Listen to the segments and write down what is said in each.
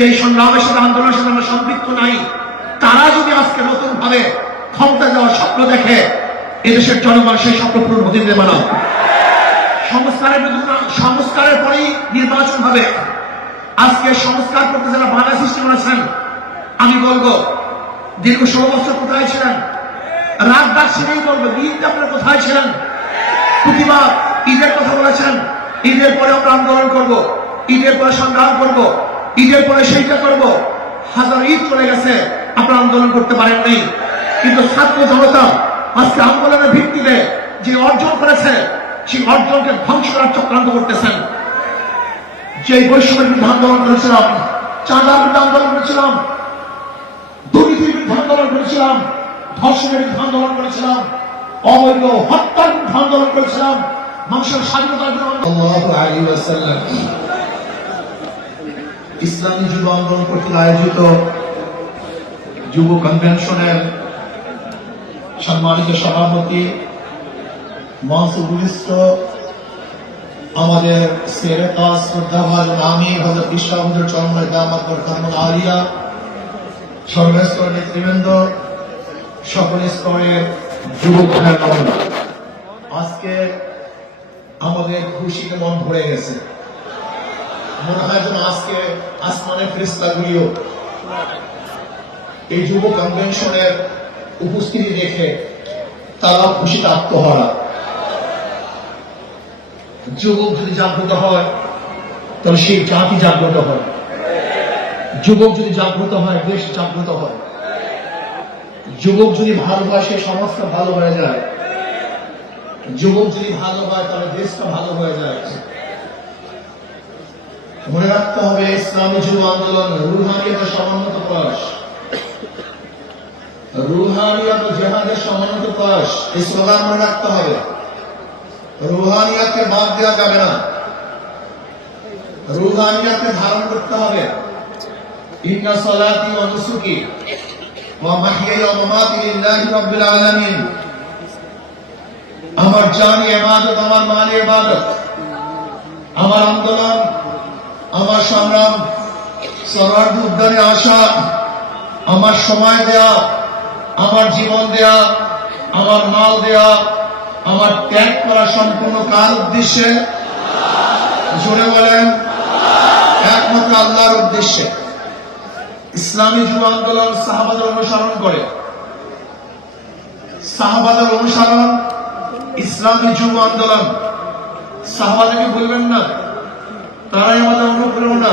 যে সংগ্রামের সাথে আন্দোলনের সাথে আমরা সম্পৃক্ত নাই, তারা যদি আজকে নতুন ভাবে ক্ষমতা দেওয়ার স্বপ্ন দেখে, এদেশের জনগণ সেই স্বপ্ন পূরণ হতে দেবে না। সংস্কারের সংস্কারের পরেই নির্বাচন হবে। আজকে সংস্কার করতে যারা বাধা সৃষ্টি করেছেন, আমি বলব, দীর্ঘ ষোলো বছর কোথায় ছিলেন? রাত ডাক সেটাই বলব, দিনটা আপনারা কোথায় ছিলেন? প্রতিবাদ, ঈদের কথা বলেছেন। ঈদের পরে আমরা আন্দোলন করব, ঈদের পরে সংগ্রাম করব। ঈদের পরে সেইটা করব। হাজার ঈদ চলে গেছে, আপনারা আন্দোলন করতে পারেন নাই। কিন্তু ছাত্র জনতা আজকে আন্দোলনের ভিত্তিতে যে অর্জন করেছে, সেই অর্জনকে ধ্বংস করার চক্রান্ত করতেছেন। যে বৈষম্যের বিরুদ্ধে আন্দোলন করেছিলাম, চাঁদার বিরুদ্ধে আন্দোলন করেছিলাম, দুর্নীতির বিরুদ্ধে আন্দোলন করেছিলাম, ধর্ষণের বিরুদ্ধে আন্দোলন করেছিলাম, অবৈধ হত্যার বিরুদ্ধে আন্দোলন করেছিলাম, মানুষের স্বাধীনতার বিরুদ্ধে ইসলামী যুব আন্দোলন কর্তৃক আয়োজিত যুব কনভেনশনের সম্মানিত সভাপতি মহাসুবিষ্ট আমাদের সেরেতা শ্রদ্ধাভাজ আমি হজরত বিশ্বাবুদের চরমায় দামাত বরকামুল আলিয়া, সর্বস্তরের নেতৃবৃন্দ, সকল স্তরের যুবক আজকে আমাদের খুশিতে মন ভরে গেছে। মনে হয় যেন আজকে আসমানের ফেরিস্তাগুলিও এই যুব কনভেনশনের উপস্থিতি দেখে যুবক যদি জাগ্রত হয় তাহলে সেই জাতি জাগ্রত হয়। যুবক যদি জাগ্রত হয়, দেশ জাগ্রত হয়। যুবক যদি ভালোবাসে, সমাজটা ভালো হয়ে যায়। যুবক যদি ভালো হয়, তাহলে দেশটা ভালো হয়ে যায়। মনে রাখতে হবে, ইসলামী যুব আন্দোলন রুহানিয়ত সমন্বিত প্রয়াস। রুহানিয়ত জেহাদের সমন্বিত প্রয়াস, এই স্লোগান মনে রাখতে হবে। রুহানিয়াতকে বাদ দেওয়া যাবে না। রুহানিয়াতকে ধারণ করতে হবে। ইন্না সলাতি ওয়া নুসুকি ওয়া মাহইয়ায়া ওয়া মামাতি লিল্লাহি রাব্বিল আলামিন। আমার জানি ইবাদত, আমার মানি ইবাদত, আমার আন্দোলন আমার সংগ্রাম সরার্দ উদ্যানে আসা আমার সময় দেয়া, আমার জীবন দেয়া, আমার মাল দেয়া, আমার ত্যাগ করা সম্পূর্ণ কার উদ্দেশ্যে? জোরে বলেন, একমাত্র আল্লাহর উদ্দেশ্যে। ইসলামী যুব আন্দোলন সাহাবাদের অনুসরণ করে। সাহাবাদের অনুসরণ, ইসলামী যুব আন্দোলন। সাহাবাদেরকে বলবেন না তারাই আমাদের অনুপ্রেরণা।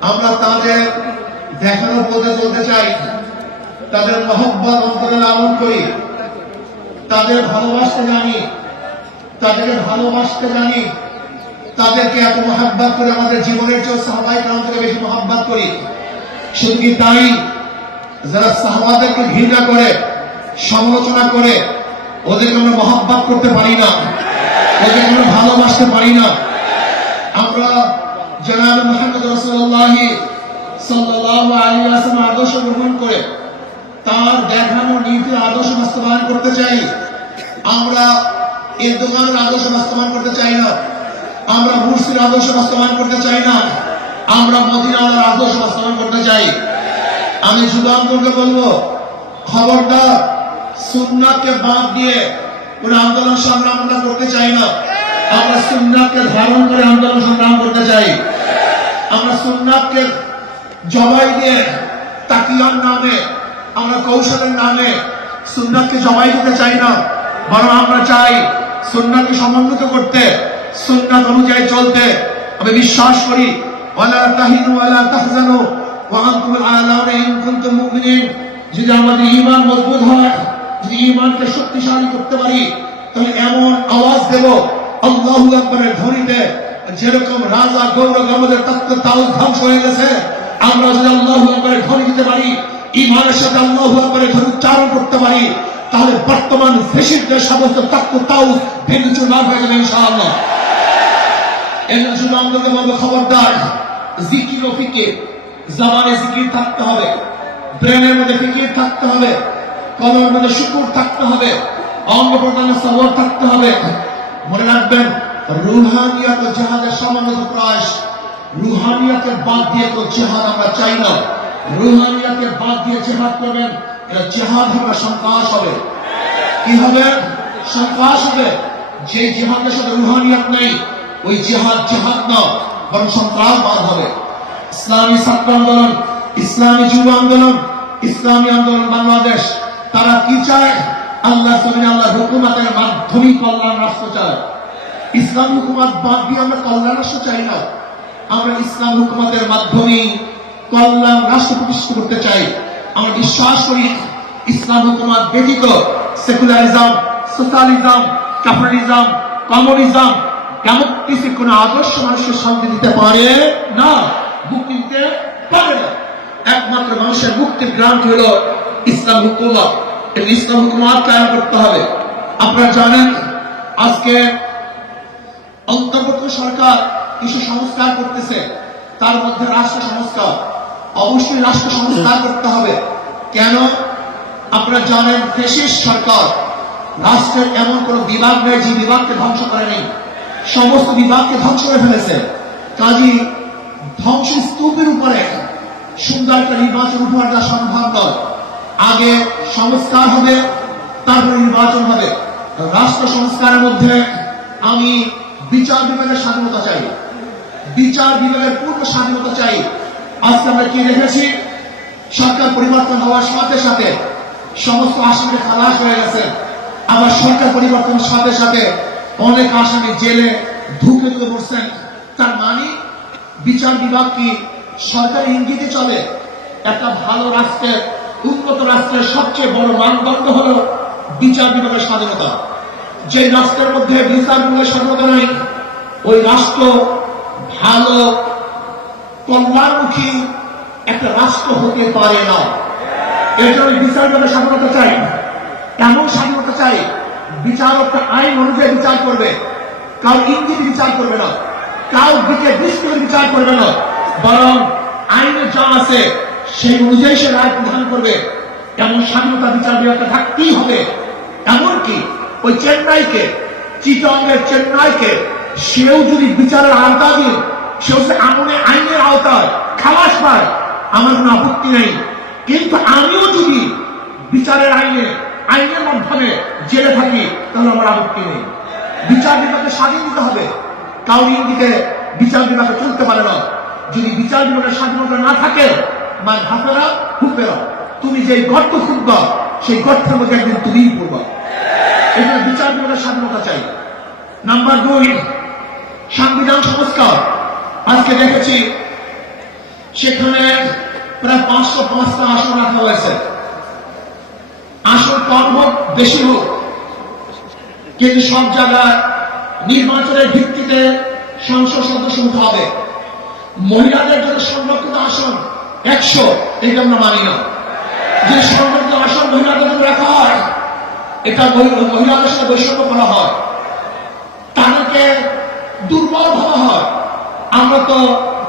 আমরা তাদের দেখানো পথে চলতে চাই। তাদের মহব্বত অন্তরে লালন করি। তাদের ভালোবাসতে জানি। তাদেরকে ভালোবাসতে জানি। তাদেরকে এত মহাব্বাত করে আমাদের জীবনের চেয়ে সাহাবাই কারণ থেকে বেশি মহাব্বাত করি। শুধু কি তাই? যারা সাহাবাদেরকে ঘৃণা করে, সমালোচনা করে, ওদেরকে আমরা মহাব্বাত করতে পারি না। ওদেরকে আমরা ভালোবাসতে পারি না। জনাব মোহাম্মদ রসুল্লাহ সাল্লাল্লাহু আলাইহি ওয়াসাল্লাম আদর্শ গ্রহণ করে তার দেখানো নীতির আদর্শ বাস্তবায়ন করতে চাই। আমরা এর দোকানের আদর্শ বাস্তবায়ন করতে চাই না। আমরা মুর্শির আদর্শ বাস্তবায়ন করতে চাই না। আমরা মদিনার আদর্শ বাস্তবায়ন করতে চাই। আমি যুগান্তরকে বলব, খবরদার, সুন্নাতকে বাদ দিয়ে কোন আন্দোলন সংগ্রাম আমরা করতে চাই না। আমরা সুন্নাতকে ধারণ করে আন্দোলন সংগ্রাম করতে চাই। আমরা সুন্নাতকে জবাই দিয়ে তাকিয়ার নামে, আমরা কৌশলের নামে সুন্নাতকে জবাই দিতে চাই না। বরং আমরা চাই সুন্নাতকে সমন্বিত করতে, সুন্নাত অনুযায়ী চলতে। আমি বিশ্বাস করি, ওয়ালা তাহিনু ওয়ালা তাহজানু, ওয়া আনতুম আলাউনা ইন কুনতুম মুমিনিন। যদি আমাদের ঈমান মজবুত হয়, যদি ঈমানকে শক্তিশালী করতে পারি, তাহলে এমন আওয়াজ দেব, আল্লাহু আকবারের ধ্বনিতে যেরকম রাজা গৌরব আমাদের তত্ত্ব তাও ধ্বংস হয়ে গেছে, আমরা যদি আল্লাহু আকবারের ধ্বনি দিতে পারি ঈমানের সাথে আল্লাহু আকবারের ধ্বনি উচ্চারণ করতে পারি, তাহলে বর্তমান ফেসিদের সমস্ত তত্ত্ব তাও ভেঙে চুরমার হয়ে যাবে ইনশাআল্লাহ। এর জন্য আমাদেরকে বলব, খবরদার, জিকির ও ফিকির জামানে জিকির থাকতে হবে, ব্রেনের মধ্যে ফিকির থাকতে হবে, কলমের মধ্যে শুকুর থাকতে হবে অঙ্গ প্রত্যঙ্গে সবর থাকতে হবে। মনে রাখবেন রুহানিয়াত ও জাহাজের সমন্বিত প্রয়াস রুহানিয়াকে বাদ দিয়ে তো জেহাদ আমরা চাই না। রুহানিয়াকে বাদ দিয়ে জেহাদ করবেন এটা জেহাদ হবে সন্ত্রাস হবে। কি হবে? সন্ত্রাস হবে। যে জেহাদের সাথে রুহানিয়াত নেই, ওই জেহাদ জেহাদ না, বরং সন্ত্রাসবাদ হবে। ইসলামী ছাত্র আন্দোলন, ইসলামী যুব আন্দোলন, ইসলামী আন্দোলন বাংলাদেশ, তারা কি চায়? আল্লাহ আল্লাহ হুকুমাতের মাধ্যমেই কল্যাণ রাষ্ট্র চায়। ইসলাম হুকুমাত বাদ দিয়ে আমরা কল্যাণ রাষ্ট্র চাই না। আমরা ইসলাম হুকুমাতের মাধ্যমে কল্যাণ রাষ্ট্র প্রতিষ্ঠা করতে চাই। আমরা বিশ্বাস করি ইসলাম হুকুমাত ব্যতীত সেকুলারিজম, সোশ্যালিজম, ক্যাপিটালিজম, কমিউনিজম কেমন কিছু কোন আদর্শ মানুষকে শান্তি দিতে পারে না, মুক্তি দিতে পারে না। একমাত্র মানুষের মুক্তির গ্রান্ট হলো ইসলাম হুকুমত। ইসলাম হুকুমত কায়ন করতে হবে। আপনারা জানেন, আজকে অন্তর্বর্তী সরকার কিছু সংস্কার করতেছে, তার মধ্যে রাষ্ট্র সংস্কার। অবশ্যই রাষ্ট্র সংস্কার করতে হবে। কেন? আপনারা জানেন ফেসিস সরকার রাষ্ট্রের এমন কোন বিভাগ নেই যে বিভাগকে ধ্বংস করেনি সমস্ত বিভাগকে ধ্বংস করে ফেলেছে। কাজী ধ্বংস স্তূপের উপরে সুন্দর একটা নির্বাচন উপহার দেওয়া সম্ভব নয় আগে সংস্কার হবে, তারপরে নির্বাচন হবে। রাষ্ট্র সংস্কারের মধ্যে আমি বিচার বিভাগের স্বাধীনতা চাই। বিচার বিভাগের পূর্ণ স্বাধীনতা চাই। আজকে আমরা কি দেখেছি সরকার পরিবর্তন হওয়ার সাথে সাথে সমস্ত আসামি খালাস হয়ে গেছে। আবার সরকার পরিবর্তনের সাথে সাথে অনেক আসামি জেলে ঢুকে ঢুকে পড়ছেন। তার মানে বিচার বিভাগ কি সরকারি ইঙ্গিতে চলে? একটা ভালো রাষ্ট্রের, উন্নত রাষ্ট্রের সবচেয়ে বড় মানদণ্ড হলো বিচার বিভাগের স্বাধীনতা। যে রাষ্ট্রের মধ্যে বিচার স্বাধীনতা নাই, ওই রাষ্ট্র ভালো কল্যাণমুখী একটা রাষ্ট্র হতে পারে না। এর জন্য বিচার বিভাগের স্বাধীনতা চাই। এমন স্বাধীনতা চাই? বিচারকটা আইন অনুযায়ী বিচার করবে। কাউ ইঙ্গিত বিচার করবে না। কাউ দিকে দৃষ্টি বিচার করবে না। বরং আইনে যা আছে, সেই অনুযায়ী সে রায় প্রদান করবে। এমন স্বাধীনতা বিচার বিভাগটা থাকতেই হবে। এমনকি ওই চেন্নাইকে চিটঙ্গের চেন্নাইকে, সেও যদি বিচারের আওতাধীন সেও সে আমনে আইনের আওতায় খালাস পায়, আমার কোনো আপত্তি নেই। কিন্তু আমিও যদি বিচারের আইনে, আইনের মাধ্যমে জেলে থাকি, তাহলে আমার আপত্তি নেই। বিচার বিভাগকে স্বাধীন দিতে হবে। কাউরি ইঙ্গিতে বিচার বিভাগে চলতে পারে না। যদি বিচার বিভাগের স্বাধীনতা না থাকে মা ঘাপেরা হুপেরা তুমি যে গর্ত খুঁজবা, সেই গর্তের মধ্যে একদিন তুমিই পড়বা। এখানে বিচার বিভাগের স্বাধীনতা চাই। নাম্বার দুই, সংবিধান সংস্কার। আজকে দেখেছি, সেখানে প্রায় পাঁচশো পাঁচটা আসন রাখা হয়েছে। আসন কম হোক বেশি হোক কিন্তু সব জায়গায় নির্বাচনের ভিত্তিতে সংসদ সদস্য হতে হবে। মহিলাদের জন্য সংরক্ষিত আসন একশো, এটা আমরা মানি না। যে সংরক্ষিত আসন মহিলাদের জন্য রাখা হয় এটা মহি- মহিলাদের সাথে বৈষম্য করা হয়। তাদেরকে দুর্বল ভাবা হয়। আমরা তো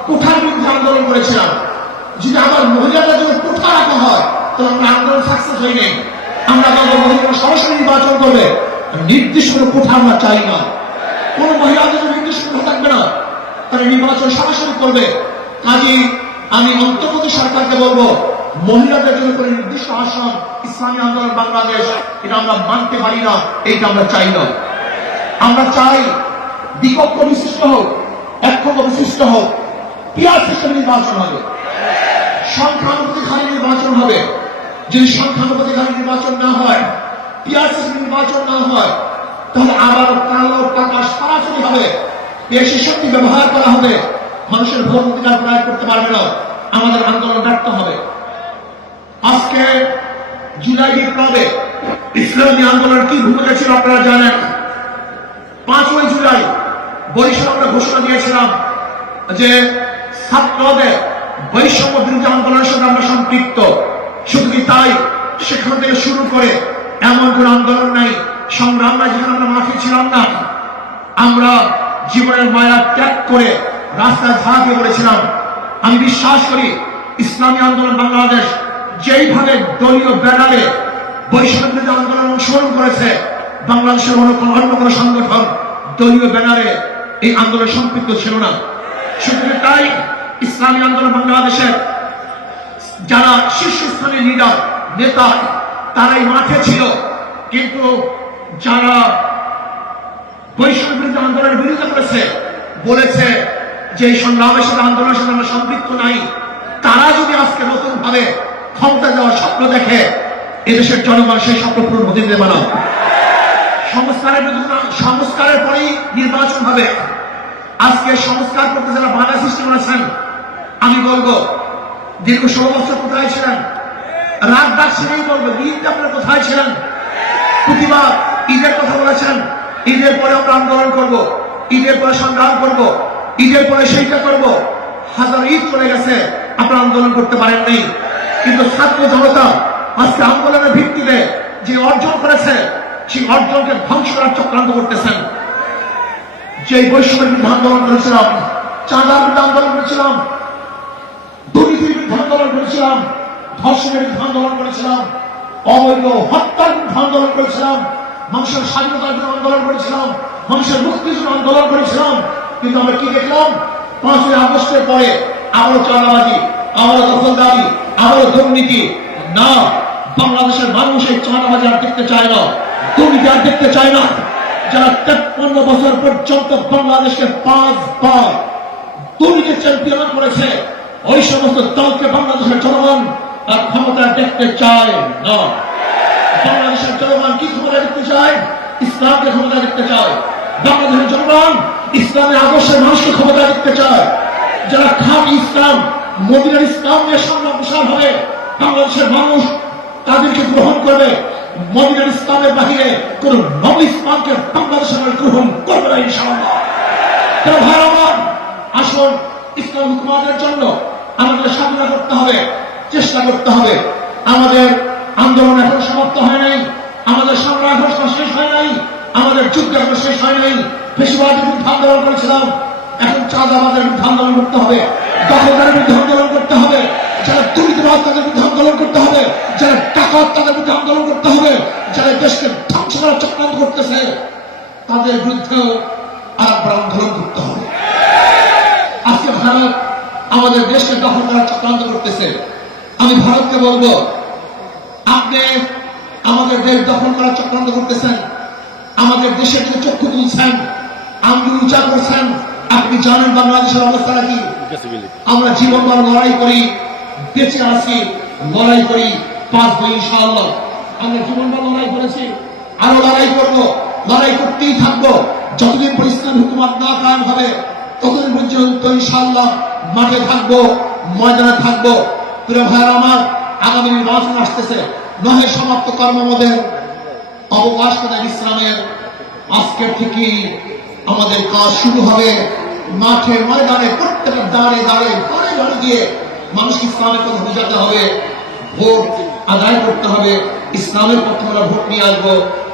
কোঠার বিরুদ্ধে আন্দোলন করেছিলাম। যদি আমার মহিলাদের জন্য কোঠা রাখা হয় তো আমরা আন্দোলন সাকসেস হই নাই আমরা আমাদের মহিলা সরাসরি নির্বাচন করবে নির্দিষ্ট কোনো কোঠা আমরা চাই না। কোন মহিলাদের জন্য নির্দিষ্ট কোঠা থাকবে না। তারা নির্বাচন সরাসরি করবে। কাজে আমি অন্তর্বর্তী সরকারকে বলব মহিলাদের জন্য কোনো নির্দিষ্ট আসন ইসলামী আন্দোলন বাংলাদেশ, এটা আমরা মানতে পারি না, এইটা আমরা চাই না। আমরা চাই বিকল্প বিশিষ্ট হোক একক্ষ বিশিষ্ট হোক, পিয়ার সিস্টেম নির্বাচন হবে। সংখ্যানুপাতিক নির্বাচন হবে। যদি সংখ্যানুপাতিক নির্বাচন না হয়, পিয়ার সিস্টেম নির্বাচন না হয়, তাহলে আবার কালো টাকা সরাসরি হবে। পেশি শক্তি ব্যবহার করা হবে। মানুষের ভোট অধিকার প্রয়োগ করতে পারবে না। আমাদের আন্দোলন ব্যর্থ হবে আজকে জুলাই বিপ্লবে ইসলামী আন্দোলন কি ভূমিকা ছিল আপনারা জানেন? পাঁচই জুলাই বরিশাল আমরা ঘোষণা দিয়েছিলাম যে ছাত্রদের বৈষম্য বিরোধী আন্দোলনের সঙ্গে আমরা সম্পৃক্ত। শুধু কি তাই? সেখান থেকে শুরু করে এমন কোন আন্দোলন নাই। সংগ্রাম নাই যেখানে আমরা মাফি ছিলাম না। আমরা জীবনের মায়া ত্যাগ করে রাস্তায় ঝাঁপিয়ে পড়েছিলাম আমি বিশ্বাস করি ইসলামী আন্দোলন বাংলাদেশ যেইভাবে দলীয় ব্যানারে বৈষম্য বিরোধী আন্দোলন অংশগ্রহণ করেছে বাংলাদেশের অন্য কোনো সংগঠন দলীয় ব্যানারে এই আন্দোলন সম্পৃক্ত ছিল না। শুধু তাই ইসলামী আন্দোলন বাংলাদেশের যারা শীর্ষস্থানীয় লিডার নেতা, তারাই মাঠে ছিল। কিন্তু যারা বৈষম্য আন্দোলনের বিরোধিতা করেছে, বলেছে যে সংগ্রামের সাথে আন্দোলনের সাথে আমরা সম্পৃক্ত নাই। তারা যদি আজকে নতুন ভাবে ক্ষমতা দেওয়ার স্বপ্ন দেখে এদেশের জনগণ সেই স্বপ্ন পূরণ হতে দেবে না। সংস্কারের সংস্কারের পরেই নির্বাচন হবে। আজকে সংস্কার করতে যারা বাধা সৃষ্টি করেছেন, আমি বলব, দীর্ঘ ষোলো বছর কোথায় ছিলেন? রাত ডাক সেটাই বলব ঈদ আপনারা কোথায় ছিলেন? প্রতিবাদ, ঈদের কথা বলেছেন। ঈদের পরে আমরা আন্দোলন করব, ঈদের পরে সংগ্রাম করব, ঈদের পরে সেইটা করব। হাজার ঈদ চলে গেছে, আপনারা আন্দোলন করতে পারেন নাই কিন্তু ছাত্র জনতা আজকে আন্দোলনের ভিত্তিতে যে অর্জন করেছে, সেই অর্জনকে ধ্বংস করার চক্রান্ত করতেছেন। যে বৈষম্যের বিরুদ্ধে আন্দোলন করেছিলাম চাঁদার বিরুদ্ধে আন্দোলন করেছিলাম, দুর্নীতির বিরুদ্ধে আন্দোলন করেছিলাম, ধর্ষণের বিরুদ্ধে আন্দোলন করেছিলাম, অবৈধ হত্যার বিরুদ্ধে আন্দোলন করেছিলাম, মানুষের স্বাধীনতার বিরুদ্ধে আন্দোলন করেছিলাম, মানুষের মুক্তির জন্য আন্দোলন করেছিলাম। কিন্তু আমরা কি দেখলাম? পাঁচই আগস্টের পরে আবারও চাঁদাবাজি আবারও দখলদারি আবারও দুর্নীতি না, বাংলাদেশের মানুষ এই চাঁদাবাজি আর দেখতে চায় না, দুর্নীতি আর দেখতে চায় না। যারা তেপ্পন্ন বছর পর্যন্ত বাংলাদেশকে পাঁচবার দুর্নীতি চ্যাম্পিয়ন করেছে, ওই সমস্ত দলকে বাংলাদেশের জনগণ আর ক্ষমতা দেখতে চায় না। বাংলাদেশের জনগণ কি ক্ষমতা দেখতে চায়? ইসলামকে ক্ষমতা দেখতে চায়। বাংলাদেশের জনগণ ইসলামের আদর্শের মানুষকে ক্ষমতা দেখতে চায়। যারা খান ইসলাম মদিনার ইসলাম নিয়ে সামনে অগ্রসর হবে বাংলাদেশের মানুষ তাদেরকে গ্রহণ করবে। মদিনার ইসলামের বাহিরে কোন নব ইসলামকে বাংলাদেশের গ্রহণ করবে না, ইনশাআল্লাহ। ভাই আমার? আসুন, ইসলাম হুকুমাতের জন্য আমাদের সামনা করতে হবে, চেষ্টা করতে হবে। আমাদের আন্দোলন এখন সমাপ্ত হয় নাই, আমাদের সংগ্রাম এখন শেষ হয় নাই, আমাদের যুদ্ধ এখন শেষ হয় নাই। বেশিরভাগের বিরুদ্ধে আন্দোলন করেছিলাম, এখন চাঁদাবাদের বিরুদ্ধে আন্দোলন করতে হবে। দখলদারের বিরুদ্ধে আন্দোলন করতে হবে, যারা দুর্নীতিবাদ তাদের বিরুদ্ধে আন্দোলন করতে হবে, যারা টাকা তাদের বিরুদ্ধে আন্দোলন করতে হবে, যারা দেশকে ধ্বংস করার চক্রান্ত করতেছে, তাদের বিরুদ্ধেও আরেকবার আন্দোলন করতে হবে। আজকে ভারত আমাদের দেশকে দখল করার চক্রান্ত করতেছে। আমি ভারতকে বলব, আপনি আমাদের দেশ দখল করার চক্রান্ত করতেছেন, আমাদের দেশের দিকে চক্ষু তুলছেন, আঙ্গুল উঁচা করছেন, আপনি জানেন বাংলাদেশের অবস্থাটা কি? আমরা জীবনভর লড়াই করি, বেঁচে আছি, লড়াই করি, বাঁচবো ইনশাআল্লাহ। আমরা জীবনভর লড়াই করেছি, আরও লড়াই করব, লড়াই করতেই থাকব। যতদিন পর ইসলাম হুকুমত না কায়ম হবে, ততদিন পর্যন্ত ইনশাআল্লাহ মাঠে থাকব, ময়দানে থাকব। প্রিয় ভাইয়ের আমার, আগামী নির্বাচন আসতেছে। নহে সমাপ্ত কর্মমদের অবকাশ প্রদান ইসলামের আজকের থেকেই আমাদের কাজ শুরু হবে। মাঠে ময়দানে প্রত্যেকটা দাঁড়ে দাঁড়ে, ঘরে ঘরে গিয়ে মানুষকে ইসলামের কথা বোঝাতে হবে, ভোট আদায় করতে হবে। ইসলামের পক্ষে আমরা ভোট নিয়ে আসব।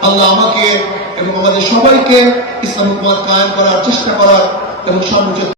আল্লাহ আমাকে এবং আমাদের সবাইকে ইসলাম কায়েম করার চেষ্টা করার এবং সর্বোচ্চ